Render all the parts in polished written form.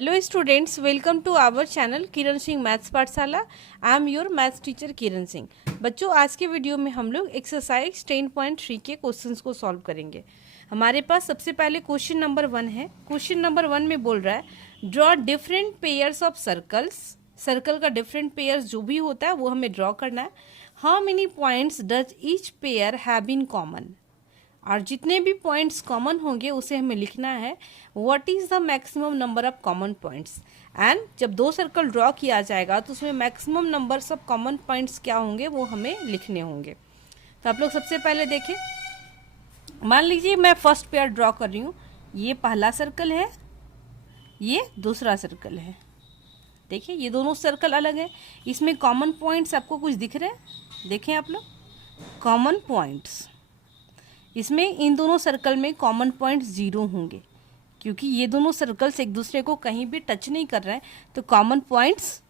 Hello students, welcome to our channel Kiran Singh maths पाठशाला। I am your maths teacher Kiran Singh. बच्चों, आज के वीडियो में हम लोग एक्सरसाइज 10.3 के क्वेश्चंस को सॉल्व करेंगे। हमारे पास सबसे पहले क्वेश्चन नंबर 1 है। क्वेश्चन नंबर 1 में बोल रहा है draw different pairs of circles. Circle का डिफरेंट पेयर्स जो भी होता है वो हमें ड्रॉ करना है। How many points does each pair have in common, और जितने भी पॉइंट्स कॉमन होंगे उसे हमें लिखना है। What is the maximum number of common points, and जब दो सर्कल ड्रॉ किया जाएगा तो उसमें maximum numbers of common points क्या होंगे वो हमें लिखने होंगे। तो आप लोग सबसे पहले देखें, मान लीजिए मैं फर्स्ट पेयर ड्रॉ कर रही हूँ। ये पहला सर्कल है, ये दूसरा सर्कल है। देखिए ये दोनों सर्कल अलग है, इसमें कॉमन पॉइंट्स आपको कुछ दिख रहे हैं? देखें आप लोग, कॉमन पॉइंट्स इसमें इन दोनों सर्कल में कॉमन पॉइंट्स 0 होंगे, क्योंकि ये दोनों सर्कल्स एक दूसरे को कहीं भी टच नहीं कर रहे हैं, तो कॉमन पॉइंट्स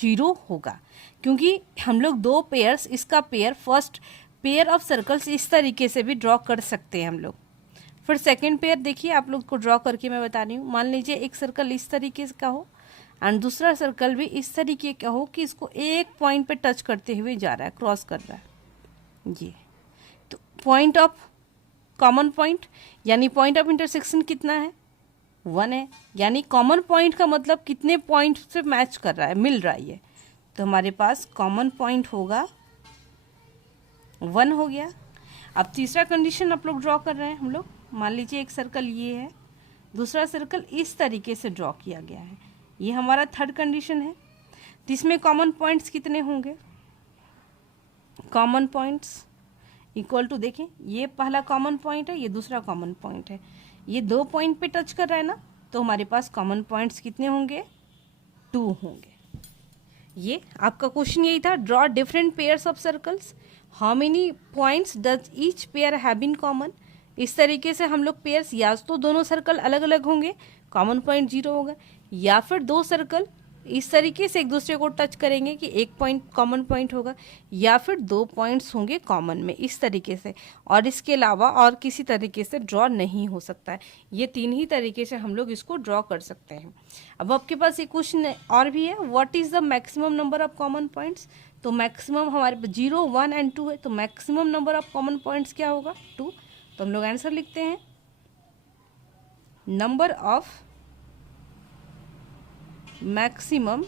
0 होगा। क्योंकि हम लोग दो पेयर्स, इसका pair, first pair of circles इस तरीके से भी ड्रॉ कर सकते हैं हम लोग। फिर सेकेंड पेयर देखिए, आप लोग को ड्रॉ करके मैं बता रही हूँ। मान लीजिए एक सर्कल इस तरीके का हो एंड दूसरा सर्कल भी इस तरीके का हो कि इसको एक पॉइंट पे टच करते हुए जा रहा है, क्रॉस कर रहा है। ये तो पॉइंट ऑफ कॉमन पॉइंट यानी पॉइंट ऑफ इंटरसेक्शन कितना है? 1 है। यानी कॉमन पॉइंट का मतलब कितने पॉइंट से मैच कर रहा है, मिल रहा है ये। तो हमारे पास कॉमन पॉइंट होगा 1 हो गया। अब तीसरा कंडीशन आप लोग ड्रॉ कर रहे हैं हम लोग। मान लीजिए एक सर्कल ये है, दूसरा सर्कल इस तरीके से ड्रॉ किया गया है। ये हमारा थर्ड कंडीशन है। तो इसमें कॉमन पॉइंट्स कितने होंगे? कॉमन पॉइंट्स इक्वल टू, देखें ये पहला कॉमन पॉइंट है, ये दूसरा कॉमन पॉइंट है। ये 2 पॉइंट पे टच कर रहा है ना, तो हमारे पास कॉमन पॉइंट्स कितने होंगे? 2 होंगे। ये आपका क्वेश्चन यही था, draw different pairs of circles, how many points does each pair have in common. इस तरीके से हम लोग पेयर्स, या तो दोनों सर्कल अलग अलग होंगे, कॉमन पॉइंट 0 होगा, या फिर दो सर्कल इस तरीके से एक दूसरे को टच करेंगे कि एक पॉइंट कॉमन पॉइंट होगा, या फिर 2 पॉइंट्स होंगे कॉमन में, इस तरीके से। और इसके अलावा और किसी तरीके से ड्रॉ नहीं हो सकता है। ये 3 ही तरीके से हम लोग इसको ड्रॉ कर सकते हैं। अब आपके पास एक क्वेश्चन और भी है, what is the maximum number of common points. तो मैक्सिमम हमारे पास 0, 1 एंड 2 है, तो maximum number of common points क्या होगा? 2। तो हम लोग आंसर लिखते हैं, number of maximum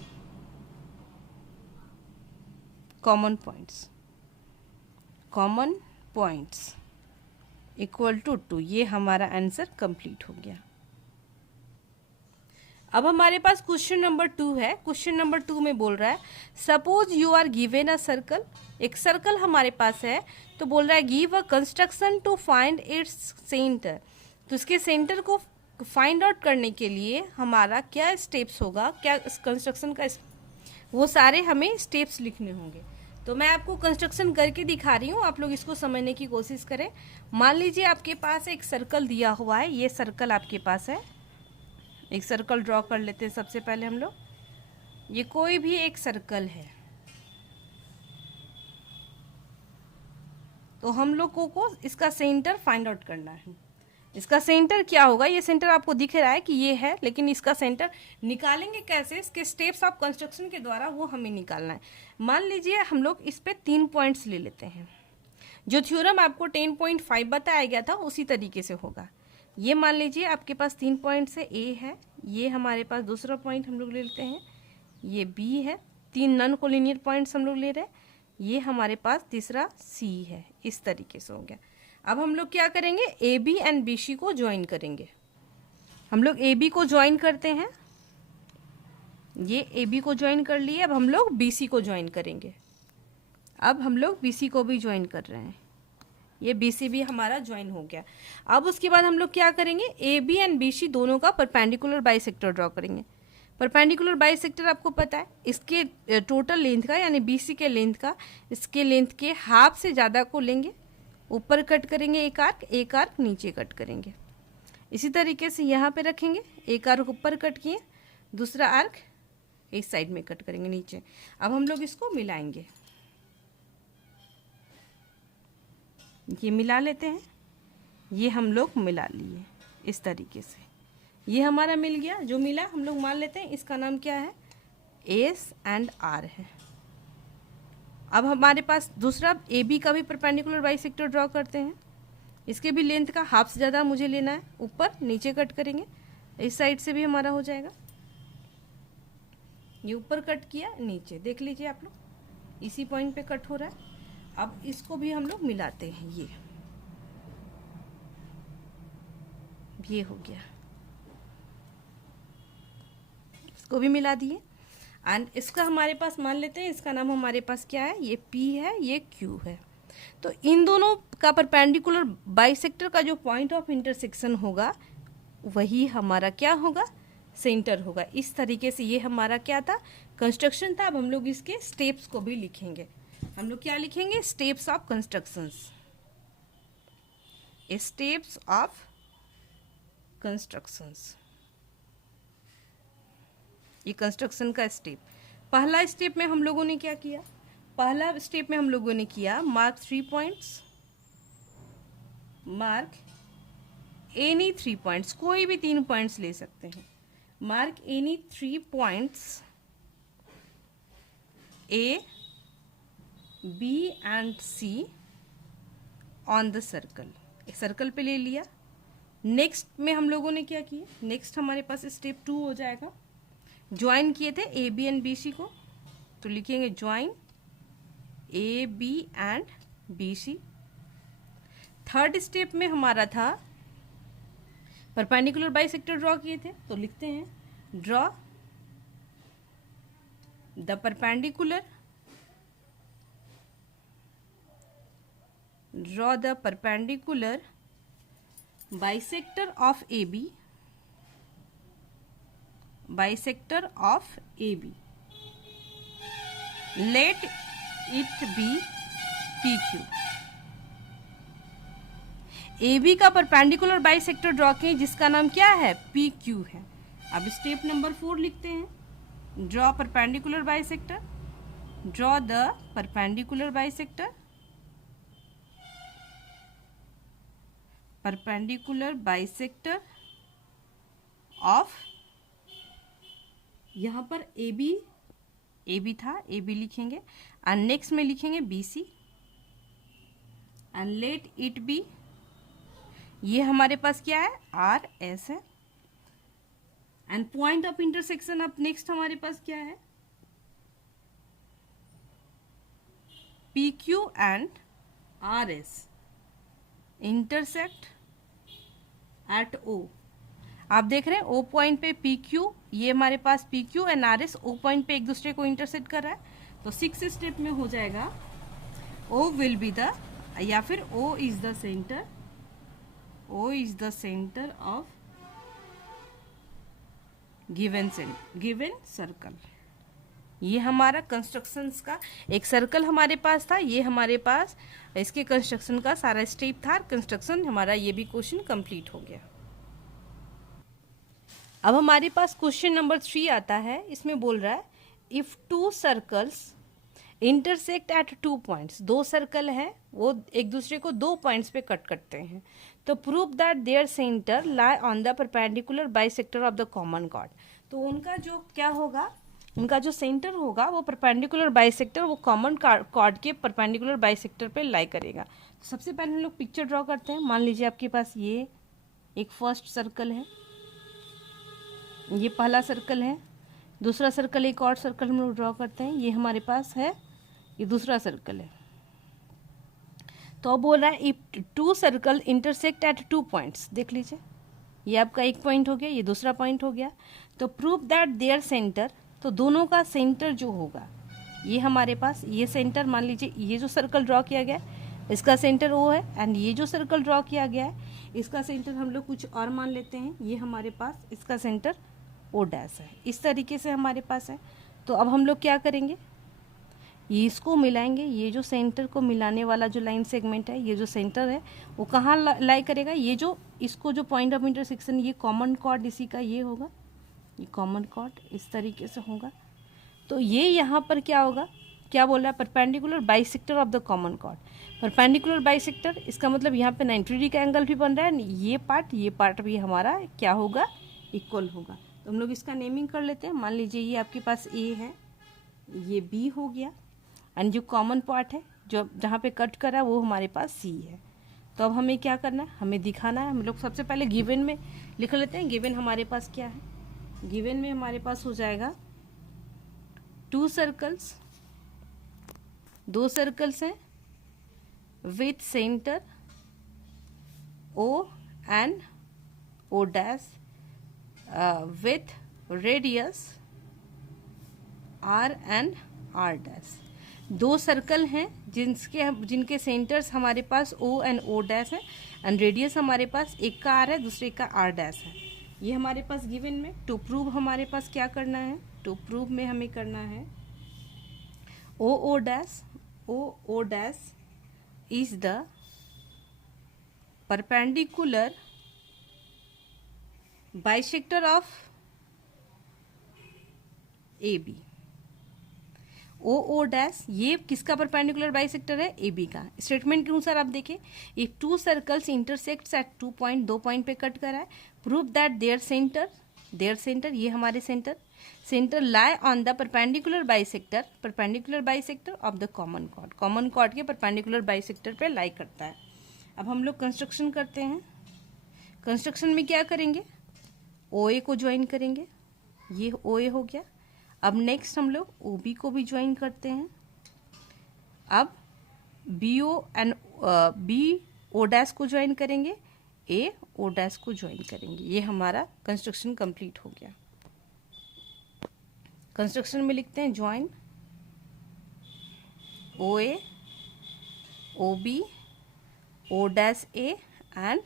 common points equal to 2। ये हमारा आंसर कंप्लीट हो गया। अब हमारे पास क्वेश्चन नंबर 2 है। क्वेश्चन नंबर 2 में बोल रहा है suppose you are given a circle. एक सर्कल हमारे पास है, तो बोल रहा है give a construction to find its centre. तो इसके सेंटर को फाइंड आउट करने के लिए हमारा क्या स्टेप्स होगा, क्या इस कंस्ट्रक्शन का, वो सारे हमें स्टेप्स लिखने होंगे। तो मैं आपको कंस्ट्रक्शन करके दिखा रही हूँ, आप लोग इसको समझने की कोशिश करें। मान लीजिए आपके पास एक सर्कल दिया हुआ है, ये सर्कल आपके पास है। एक सर्कल ड्रॉ कर लेते हैं सबसे पहले हम लोग। ये कोई भी एक सर्कल है, तो हम लोगों को इसका सेंटर फाइंड आउट करना है। इसका सेंटर क्या होगा? ये सेंटर आपको दिख रहा है कि ये है, लेकिन इसका सेंटर निकालेंगे कैसे? इसके स्टेप्स ऑफ कंस्ट्रक्शन के द्वारा वो हमें निकालना है। मान लीजिए हम लोग इस पे 3 पॉइंट्स ले लेते हैं। जो थ्योरम आपको 10.5 बताया गया था उसी तरीके से होगा। ये मान लीजिए आपके पास 3 पॉइंट्स है, ए है, ये हमारे पास दूसरा पॉइंट हम लोग ले लेते हैं, ये बी है, 3 नॉन कोलिनियर पॉइंट्स हम लोग ले रहे हैं, ये हमारे पास तीसरा सी है। इस तरीके से हो गया। अब हम लोग क्या करेंगे, A B and B C को ज्वाइन करेंगे। हम लोग ए बी को ज्वाइन करते हैं, ये ए बी को ज्वाइन कर लिए। अब हम लोग बी सी को ज्वाइन करेंगे। अब हम लोग बी सी को भी ज्वाइन कर रहे हैं, ये बी सी भी हमारा ज्वाइन हो गया। अब उसके बाद हम लोग क्या करेंगे, A B and B C दोनों का परपेंडिकुलर बाइसेक्टर ड्रॉ करेंगे। परपेंडिकुलर बाइसेक्टर आपको पता है, इसके टोटल लेंथ का यानी बी सी के लेंथ का इसके लेंथ के हाफ से ज़्यादा को लेंगे, ऊपर कट करेंगे एक आर्क नीचे कट करेंगे। इसी तरीके से यहाँ पे रखेंगे, एक आर्क ऊपर कट किए, दूसरा आर्क इस साइड में कट करेंगे नीचे। अब हम लोग इसको मिलाएंगे, ये मिला लेते हैं, ये हम लोग मिला लिए इस तरीके से। ये हमारा मिल गया। जो मिला हम लोग मान लेते हैं इसका नाम क्या है, एस एंड आर है। अब हमारे पास दूसरा ए बी का भी परपेंडिकुलर बाइसेक्टर ड्रॉ करते हैं। इसके भी लेंथ का हाफ से ज़्यादा मुझे लेना है, ऊपर नीचे कट करेंगे। इस साइड से भी हमारा हो जाएगा। ये ऊपर कट किया, नीचे देख लीजिए आप लोग, इसी पॉइंट पे कट हो रहा है। अब इसको भी हम लोग मिलाते हैं। ये हो गया, इसको भी मिला दिए। एंड इसका हमारे पास मान लेते हैं, इसका नाम हमारे पास क्या है, ये P है, ये Q है। तो इन दोनों का परपेंडिकुलर बाइसेक्टर का जो पॉइंट ऑफ इंटरसेक्शन होगा वही हमारा क्या होगा, सेंटर होगा। इस तरीके से ये हमारा क्या था, कंस्ट्रक्शन था। अब हम लोग इसके स्टेप्स को भी लिखेंगे। हम लोग क्या लिखेंगे, steps of constructions, steps of constructions. ये कंस्ट्रक्शन का स्टेप। पहला स्टेप में हम लोगों ने क्या किया, पहला स्टेप में हम लोगों ने किया mark 3 points, mark any 3 points, कोई भी 3 पॉइंट्स ले सकते हैं। Mark any 3 points A, B and C on the circle. एक सर्कल पे ले लिया। नेक्स्ट में हम लोगों ने क्या किया, नेक्स्ट हमारे पास स्टेप 2 हो जाएगा। ज्वाइन किए थे A B and B C को, तो लिखेंगे join A B and B C. Third step में हमारा था परपेंडिकुलर बाइसेक्टर ड्रॉ किए थे, तो लिखते हैं draw the perpendicular, draw the perpendicular bisector of A B, bisector of A B, let it be P Q. A B का perpendicular bisector draw किए जिसका नाम क्या है, पी क्यू है। अब स्टेप नंबर 4 लिखते हैं, draw perpendicular bisector, draw the perpendicular bisector, perpendicular bisector of, यहाँ पर ए बी था, ए बी लिखेंगे एंड नेक्स्ट में लिखेंगे B C and let it be, ये हमारे पास क्या है, आर एस है। एंड पॉइंट ऑफ इंटरसेक्शन अब नेक्स्ट हमारे पास क्या है, P Q and R S intersect at O. आप देख रहे हैं ओ पॉइंट पे पी क्यू, ये हमारे पास P Q and R S O point पे एक दूसरे को इंटरसेक्ट कर रहा है। तो 6 स्टेप में हो जाएगा ओ विल बी द, या फिर O is the centre, O is the center of given circle। ये हमारा कंस्ट्रक्शंस का एक सर्कल हमारे पास था, ये हमारे पास इसके कंस्ट्रक्शन का सारा स्टेप था। कंस्ट्रक्शन हमारा ये भी क्वेश्चन कंप्लीट हो गया। अब हमारे पास क्वेश्चन नंबर 3 आता है। इसमें बोल रहा है if 2 circles intersect at 2 points, 2 circle है वो एक दूसरे को 2 पॉइंट्स पे कट करते हैं, तो prove that their centre lie on the perpendicular bisector of the common chord. तो उनका जो क्या होगा, उनका जो सेंटर होगा वो परपेंडिकुलर बाइसेक्टर, वो कॉमन कॉर्ड के परपेंडिकुलर बाइसेक्टर पे लाई करेगा। तो सबसे पहले हम लोग पिक्चर ड्रॉ करते हैं। मान लीजिए आपके पास ये एक फर्स्ट सर्कल है, ये पहला सर्कल है, दूसरा सर्कल एक और सर्कल हम लोग ड्रॉ करते हैं, ये हमारे पास है, ये दूसरा सर्कल है। तो बोल रहा है if 2 circle intersect at 2 points, देख लीजिए ये आपका एक पॉइंट हो गया, ये दूसरा पॉइंट हो गया। तो प्रूव दैट देयर सेंटर, तो दोनों का सेंटर जो होगा, ये हमारे पास ये सेंटर, मान लीजिए ये जो सर्कल ड्रॉ किया गया इसका सेंटर O है, एंड ये जो सर्कल ड्रॉ किया गया है इसका सेंटर हम लोग कुछ और मान लेते हैं, ये हमारे पास इसका सेंटर O डैश है। इस तरीके से हमारे पास है। तो अब हम लोग क्या करेंगे, ये इसको मिलाएंगे, ये जो सेंटर को मिलाने वाला जो लाइन सेगमेंट है, ये जो सेंटर है वो कहाँ लाई करेगा, ये जो इसको जो पॉइंट ऑफ इंटरसेक्शन, ये कॉमन कॉर्ड इसी का ये होगा, ये कॉमन कॉर्ड इस तरीके से होगा। तो ये यहाँ पर क्या होगा, क्या बोल रहा है, perpendicular bisector of the common cord. Perpendicular bisector इसका मतलब यहाँ पे 90 डिग्री का एंगल भी बन रहा है, ये पार्ट भी हमारा क्या होगा, इक्वल होगा। तो हम लोग इसका नेमिंग कर लेते हैं। मान लीजिए ये आपके पास ए है, ये बी हो गया, एंड जो कॉमन पार्ट है जो जहाँ पे कट करा है वो हमारे पास सी है। तो अब हमें क्या करना है, हमें दिखाना है। हम लोग सबसे पहले गिवन में लिख लेते हैं। गिवन हमारे पास क्या है, गिवन में हमारे पास हो जाएगा 2 सर्कल्स, 2 सर्कल्स हैं with centre O and O dash with radius R and R dash। 2 circle हैं जिनके सेंटर्स हमारे पास O एंड O डैश है, एंड रेडियस हमारे पास एक का R है, दूसरे का R डैश है। ये हमारे पास गिवन में। टू प्रूव हमारे पास क्या करना है, टू प्रूव में हमें करना है O O dash is the perpendicular bisector of AB। O dash ये किसका परपेंडिकुलर बाइसेक्टर है, AB का। स्टेटमेंट के अनुसार आप देखें, if 2 circles intersects at 2 point, 2 point पे कट करा है, प्रूव दैट देयर सेंटर ये हमारे centre lie on the perpendicular bisector of the common chord के परपेंडिकुलर बाइसेक्टर पे लाई करता है। अब हम लोग कंस्ट्रक्शन करते हैं। कंस्ट्रक्शन में क्या करेंगे, OA को ज्वाइन करेंगे, ये OA हो गया। अब नेक्स्ट हम लोग OB को भी ज्वाइन करते हैं। अब BO एंड BO डैश को ज्वाइन करेंगे, AO डैश को ज्वाइन करेंगे। ये हमारा कंस्ट्रक्शन कंप्लीट हो गया। कंस्ट्रक्शन में लिखते हैं join OA OB O dash A and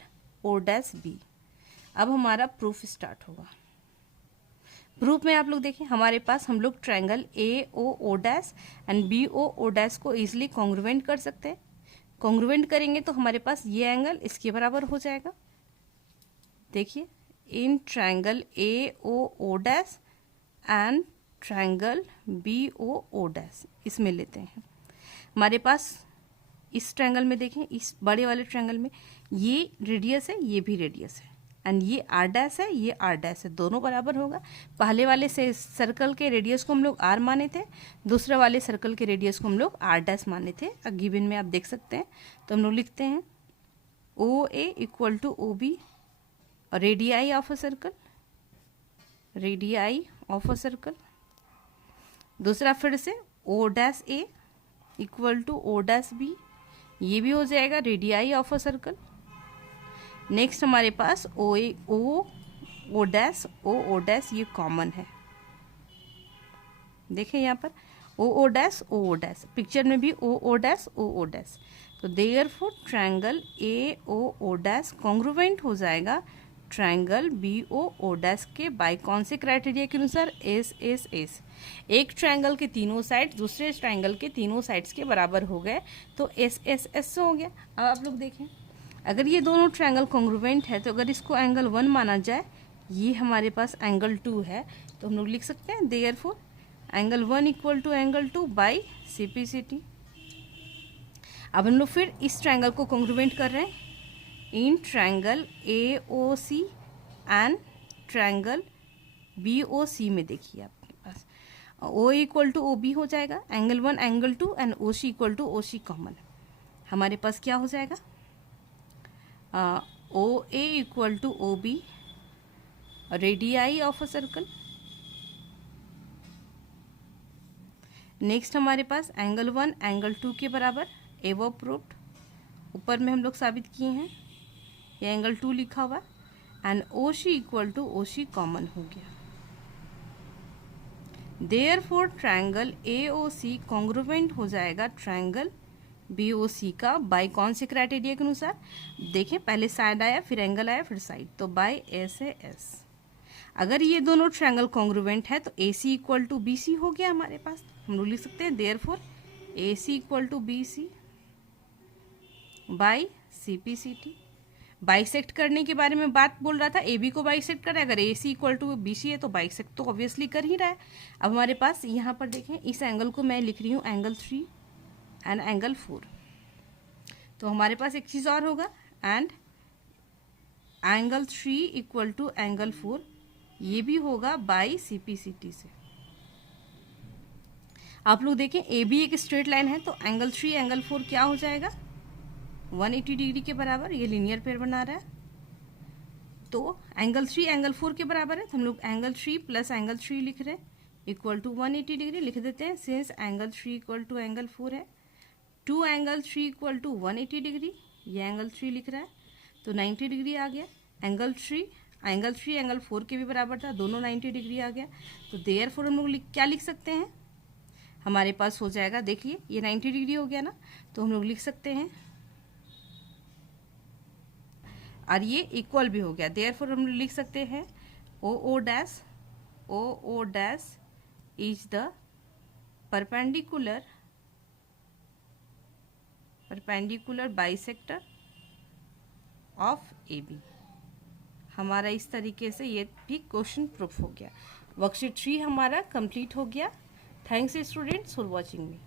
O dash B। अब हमारा प्रूफ स्टार्ट होगा। प्रूफ में आप लोग देखें, हमारे पास हम लोग triangle AO dash and BO dash को इजीली कॉन्ग्रुएंट कर सकते हैं। कॉन्ग्रुएंट करेंगे तो हमारे पास ये एंगल इसके बराबर हो जाएगा। देखिए, in triangle AO dash and triangle BO dash, इसमें लेते हैं। हमारे पास इस ट्रायंगल में देखें, इस बड़े वाले ट्रायंगल में ये रेडियस है, ये भी रेडियस है, एंड ये R डैश है, ये R डैश है, दोनों बराबर होगा। पहले वाले से सर्कल के रेडियस को हम लोग R माने थे, दूसरे वाले सर्कल के रेडियस को हम लोग R डैश माने थे। गिवन में आप देख सकते हैं। तो हम लोग लिखते हैं OA equal to OB, radii of a circle. दूसरा फिर से O dash A equal to O dash B, ये भी हो जाएगा radii of a circle. Next हमारे पास O डैश ये कॉमन है। देखें यहाँ पर O डैश, पिक्चर में भी O डैश। तो therefore triangle AO dash congruent हो जाएगा ट्रायंगल BO डैश के बाय कौन से क्राइटेरिया के अनुसार, S। एक ट्रायंगल के तीनों साइड दूसरे ट्रायंगल के तीनों साइड्स के बराबर हो गए, तो S हो गया। अब आप लोग देखें, अगर ये दोनों ट्रायंगल कॉन्ग्रुएंट है तो अगर इसको एंगल 1 माना जाए, ये हमारे पास एंगल 2 है, तो हम लोग लिख सकते हैं therefore angle 1 equal to angle 2 by CPCT। अब हम लोग फिर इस ट्रायंगल को कॉन्ग्रुएंट कर रहे हैं इन triangle AOC and triangle BOC में। देखिए आपके पास O इक्वल टू OB हो जाएगा, angle 1 angle 2 and OC equal to OC common. हमारे पास क्या हो जाएगा, OA equal to OB, radii of a circle. Next हमारे पास एंगल 1 एंगल 2 के बराबर, एबव प्रूव्ड, ऊपर में हम लोग साबित किए हैं, ये एंगल 2 लिखा हुआ, and OC equal to OC common हो गया। देयरफॉर ट्रायंगल AOC कॉन्ग्रुएंट हो जाएगा ट्रायंगल BOC का बाय कौन से क्राइटेरिया के अनुसार। देखें, पहले साइड आया, फिर एंगल आया, फिर साइड, तो बाय SAS। अगर ये दोनों ट्रायंगल कॉन्ग्रुएंट है तो AC इक्वल टू BC हो गया हमारे पास। हम लोग लिख सकते हैं therefore AC equal to BC by CPCT। Bisect करने के बारे में बात बोल रहा था, AB को बाइसेक्ट करें, अगर AC इक्वल टू BC है तो बाइसेक्ट तो ऑब्वियसली कर ही रहा है। अब हमारे पास यहाँ पर देखें, इस एंगल को मैं लिख रही हूँ एंगल 3 एंड एंगल 4। तो हमारे पास एक चीज़ और होगा, and angle 3 equal to angle 4 ये भी होगा बाई CPCT से। आप लोग देखें ए बी एक स्ट्रेट लाइन है, तो एंगल 3 एंगल 4 क्या हो जाएगा, 180 डिग्री के बराबर। ये लीनियर पेयर बना रहा है, तो एंगल 3 एंगल 4 के बराबर है, तो हम लोग एंगल 3 प्लस एंगल 3 लिख रहे हैं इक्वल टू 180 डिग्री लिख देते हैं। Since angle 3 equal to angle 4 है, 2 एंगल 3 इक्वल टू 180 डिग्री, ये एंगल 3 लिख रहा है, तो 90 डिग्री आ गया। एंगल 3 एंगल 4 के भी बराबर था, दोनों 90 डिग्री आ गया। तो देयरफॉर हम लोग क्या लिख सकते हैं, हमारे पास हो जाएगा, देखिए ये 90 डिग्री हो गया ना, तो हम लोग लिख सकते हैं, और ये इक्वल भी हो गया, देयरफॉर हम लोग लिख सकते हैं O dash is the perpendicular bisector of AB। हमारा इस तरीके से ये भी क्वेश्चन प्रूफ हो गया। वर्कशीट 3 हमारा कंप्लीट हो गया। Thanks students for watching me.